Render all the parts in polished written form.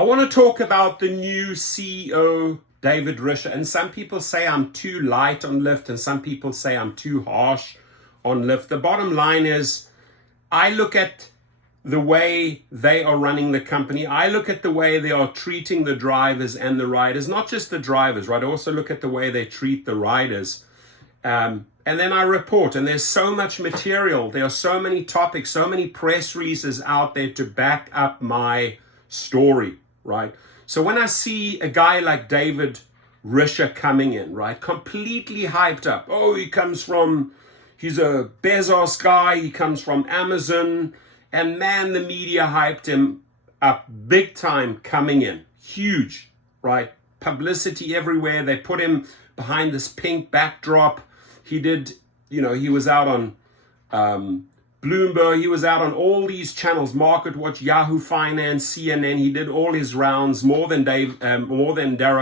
I want to talk about the new CEO, David Risher. And some people say I'm too light on Lyft, and some people say I'm too harsh on Lyft. The bottom line is, I look at the way they are running the company. I look at the way they are treating the drivers and the riders, not just the drivers, right? I also look at the way they treat the riders. And then I report, and there's so much material. There are so many topics, so many press releases out there to back up my story, right? So when I see a guy like David Risher coming in, right, completely hyped up. Oh, he's a Bezos guy. He comes from Amazon. And man, the media hyped him up big time coming in. Huge, right? Publicity everywhere. They put him behind this pink backdrop. He was out on Bloomberg. He was out on all these channels, MarketWatch, Yahoo Finance, CNN. He did all his rounds, more than Dara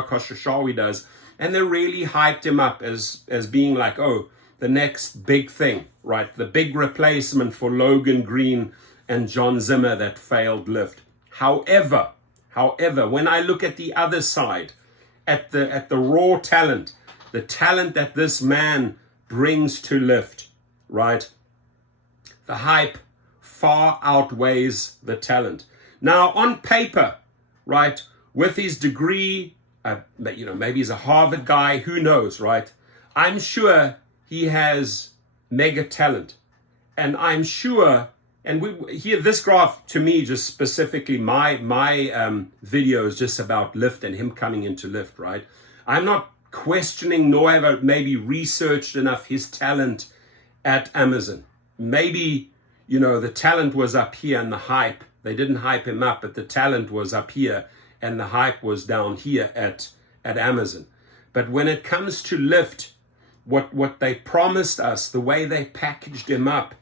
Khosrowshahi does. And they really hyped him up as being like, oh, the next big thing, right? The big replacement for Logan Green and John Zimmer that failed Lyft. However, when I look at the other side, at the raw talent, the talent that this man brings to Lyft, right? The hype far outweighs the talent. Now, on paper, right, with his degree, maybe he's a Harvard guy, who knows, right? I'm sure he has mega talent. And I'm sure, and this graph to me, just specifically my video is just about Lyft and him coming into Lyft, right? I'm not questioning, nor have I maybe researched enough his talent at Amazon. Maybe, the talent was up here and the hype, they didn't hype him up, but the talent was up here and the hype was down here at Amazon. But when it comes to Lyft, what they promised us, the way they packaged him up,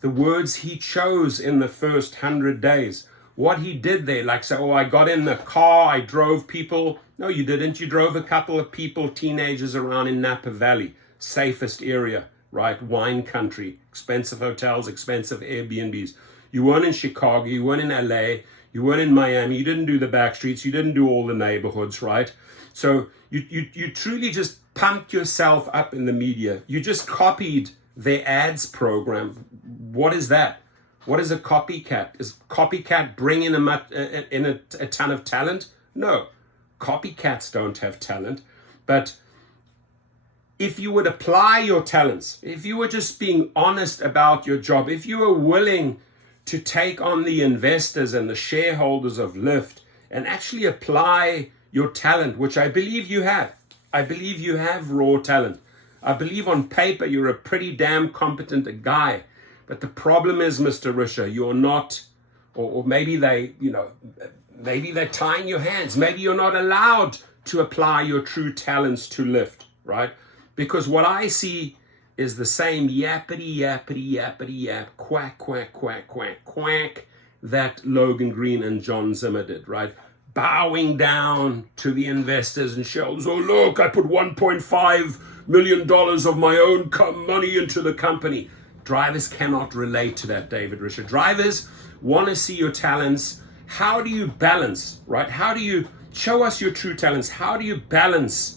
the words he chose in the first 100 days, what he did there, like say, oh, I got in the car, I drove people. No, you didn't. You drove a couple of people, teenagers around in Napa Valley, safest area, right? Wine country, expensive hotels, expensive Airbnbs. You weren't in Chicago, you weren't in LA, you weren't in Miami, you didn't do the back streets, you didn't do all the neighborhoods, right? So you truly just pumped yourself up in the media. You just copied their ads program. What is that? What is a copycat? Is copycat bringing a ton of talent? No, copycats don't have talent. But if you would apply your talents, if you were just being honest about your job, if you were willing to take on the investors and the shareholders of Lyft and actually apply your talent, which I believe you have. I believe you have raw talent. I believe on paper you're a pretty damn competent guy. But the problem is, Mr. Risher, you're not, or maybe maybe they're tying your hands. Maybe you're not allowed to apply your true talents to Lyft, right? Because what I see is the same yappity, quack, quack, quack, quack, quack that Logan Green and John Zimmer did, right? Bowing down to the investors and shareholders. Oh, look, I put $1.5 million of my own money into the company. Drivers cannot relate to that, David Risher. Drivers want to see your talents. How do you balance, right? How do you show us your true talents? How do you balance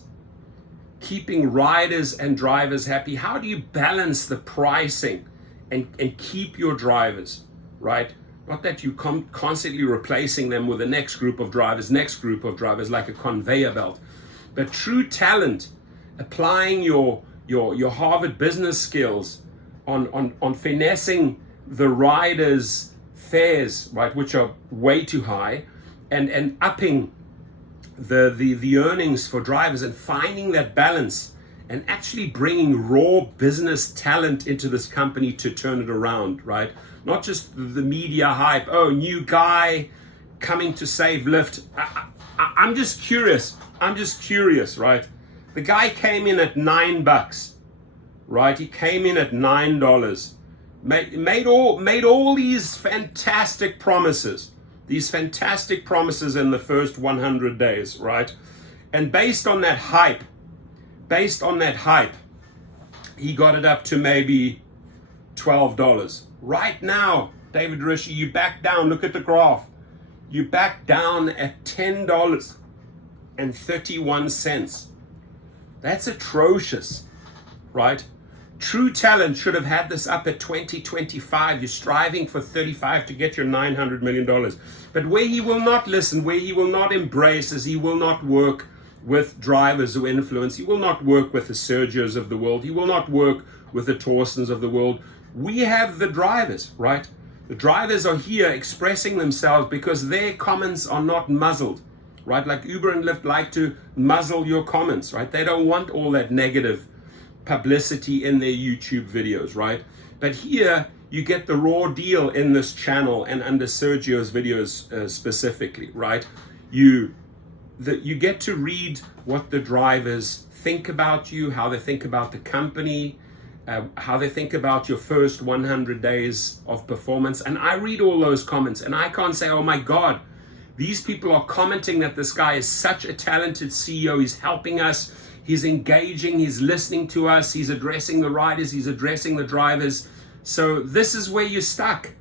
keeping riders and drivers happy? How do you balance the pricing and keep your drivers, right? Not that you constantly replacing them with the next group of drivers like a conveyor belt. But true talent, applying your Harvard business skills on finessing the riders' fares, right, which are way too high, and upping the earnings for drivers and finding that balance and actually bringing raw business talent into this company to turn it around, right? Not just the media hype, oh, new guy coming to save Lyft. I'm just curious, right? The guy came in at $9, right? He came in at $9, made all these fantastic promises in the first 100 days, right? And based on that hype, he got it up to maybe $12. Right now, David Risher, you back down, look at the graph. You back down at $10.31. That's atrocious, right? True talent should have had this up at 2025. You're striving for 35 to get your $900 million. But where he will not listen, where he will not embrace, is he will not work with drivers who influence. He will not work with the Sergios of the world. He will not work with the Torsons of the world. We have the drivers, right? The drivers are here expressing themselves because their comments are not muzzled, right? Like Uber and Lyft like to muzzle your comments, right? They don't want all that negative publicity in their YouTube videos, right? But here you get the raw deal in this channel and under Sergio's videos specifically, right? You get to read what the drivers think about you, how they think about the company, how they think about your first 100 days of performance. And I read all those comments and I can't say, oh my God, these people are commenting that this guy is such a talented CEO. He's helping us. He's engaging. He's listening to us. He's addressing the riders. He's addressing the drivers. So this is where you're stuck.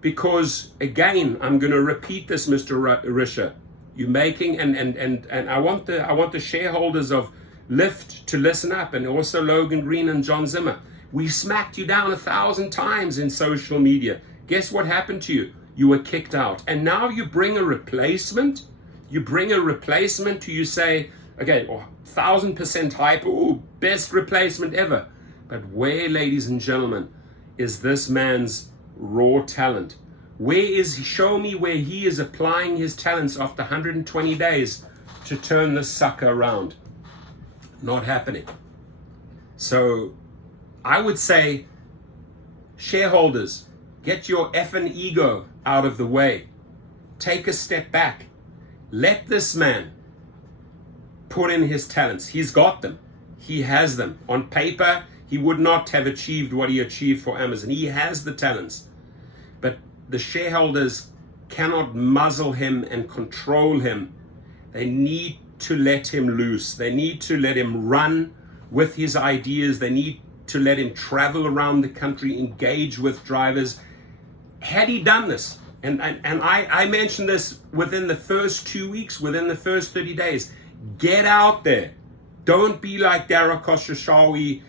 Because again, I'm going to repeat this, Mr. Risher. You're making, and I want the shareholders of Lyft to listen up, and also Logan Green and John Zimmer. We smacked you down 1,000 times in social media. Guess what happened to you? You were kicked out. And now you bring a replacement. You bring a replacement to, you say, okay, 1,000% hype, ooh, best replacement ever. But where, ladies and gentlemen, is this man's raw talent? Where is he? Show me where he is applying his talents after 120 days to turn this sucker around. Not happening. So I would say, shareholders, get your effing ego out of the way. Take a step back. Let this man put in his talents. He's got them. He has them. On paper, he would not have achieved what he achieved for Amazon. He has the talents. But the shareholders cannot muzzle him and control him. They need to let him loose. They need to let him run with his ideas. They need to let him travel around the country, engage with drivers. Had he done this, and I mentioned this within the first 2 weeks, within the first 30 days, get out there. Don't be like Dara Khosrowshahi,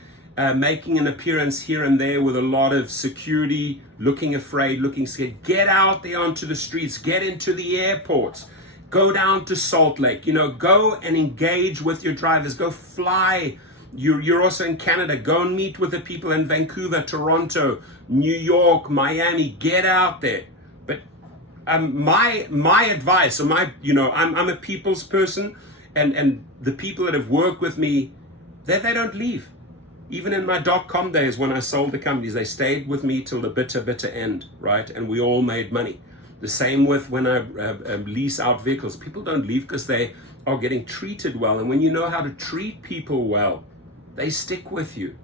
making an appearance here and there with a lot of security, looking afraid, looking scared. Get out there onto the streets, get into the airports, go down to Salt Lake, go and engage with your drivers, go fly. You're also in Canada, go and meet with the people in Vancouver, Toronto, New York, Miami. Get out there. But my advice, or I'm a people's person, and the people that have worked with me, they don't leave. Even in my .com days when I sold the companies, they stayed with me till the bitter end, right? And we all made money. The same with when I lease out vehicles. People don't leave because they are getting treated well. And when you know how to treat people well, they stick with you,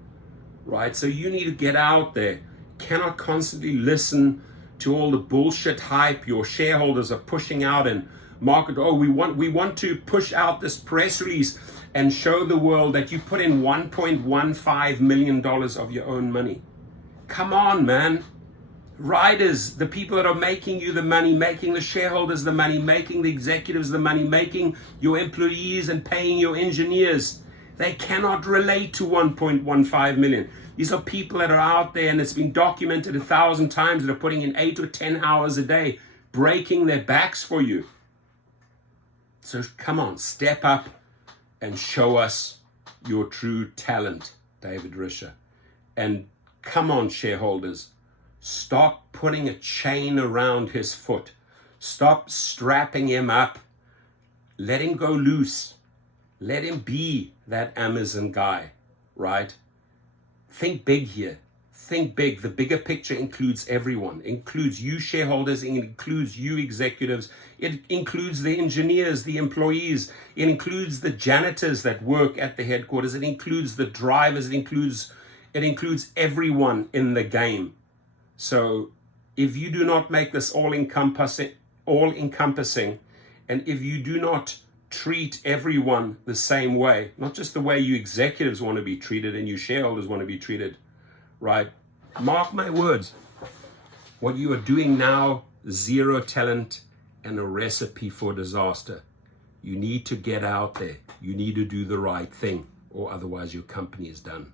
right? So you need to get out there. Cannot constantly listen to all the bullshit hype your shareholders are pushing out and market. Oh, we want to push out this press release and show the world that you put in $1.15 million of your own money. Come on, man. Riders, the people that are making you the money, making the shareholders the money, making the executives the money, making your employees and paying your engineers, they cannot relate to 1.15 million. These are people that are out there, and it's been documented 1,000 times, that are putting in 8 or 10 hours a day, breaking their backs for you. So come on, step up and show us your true talent, David Risher. And come on, shareholders, stop putting a chain around his foot. Stop strapping him up. Let him go loose. Let him be that Amazon guy, right? Think big here. Think big. The bigger picture includes everyone. It includes you shareholders. It includes you executives. It includes the engineers, the employees. It includes the janitors that work at the headquarters. It includes the drivers. It includes everyone in the game. So if you do not make this all encompassing, and if you do not treat everyone the same way, not just the way you executives want to be treated and you shareholders want to be treated, right? Mark my words. What you are doing now, zero talent and a recipe for disaster. You need to get out there. You need to do the right thing, or otherwise your company is done.